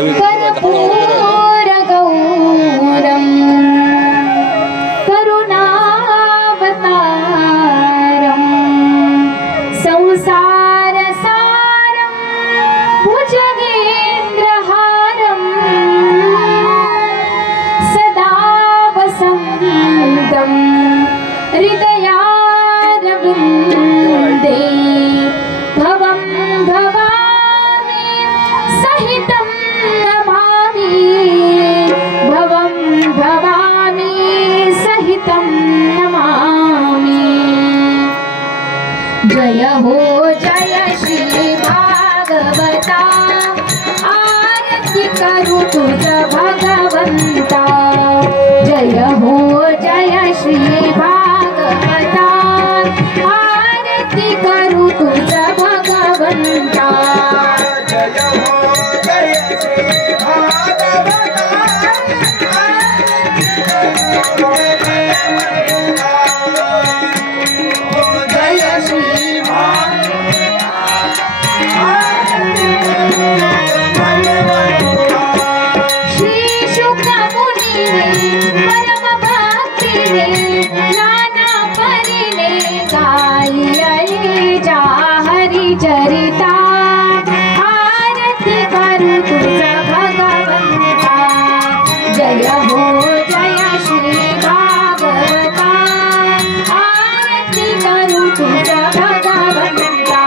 कर्पूरगौरं करुणावतारं संसारसारं भुजगेन्द्रहारं सदा वसन्तं हृदयारविन्दे भवं भवामि सहितं नमामि भवं भवामि सहितं नमामि। जय हो जय श्री भागवता आरती करू तुझ भगवंता। जय हो जय श्री भागवता आरती करू तुझ भगवंता। जय हो जय श्री भागवता आरती करू जय श्री भागवता आरती करू। श्री शुक मुनिने परम भक्तिने नाना परिने गायले जा हरि चरिता आरती करू तुझ भगवंता। जय हो जय श्री भागवता आरती करू तुझ भगवंता।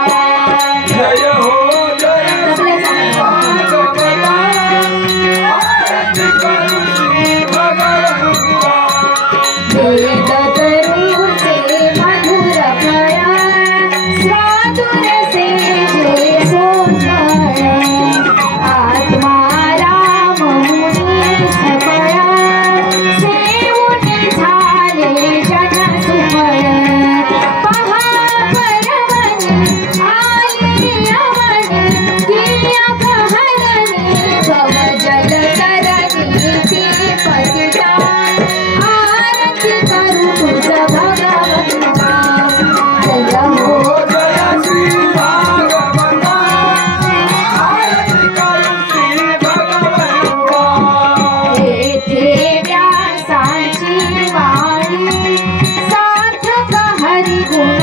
जय हो जय श्री भागवता आरती करू श्री भगवंता। वेद तरुचे मधुर फळ स्वादुर से जे सोफळ आत्मा राम मुनी सफळ सेवून झाले जन सुफळ। पहा परवणी आली अवनी किया कहरणी भव जल तरणी ती पतितान आरती करू तुझ भगवंता। जय हो जय श्री भागवता आरती करू श्री भगवंता। येथे व्यासाची वाणी सार्थक हरि गुण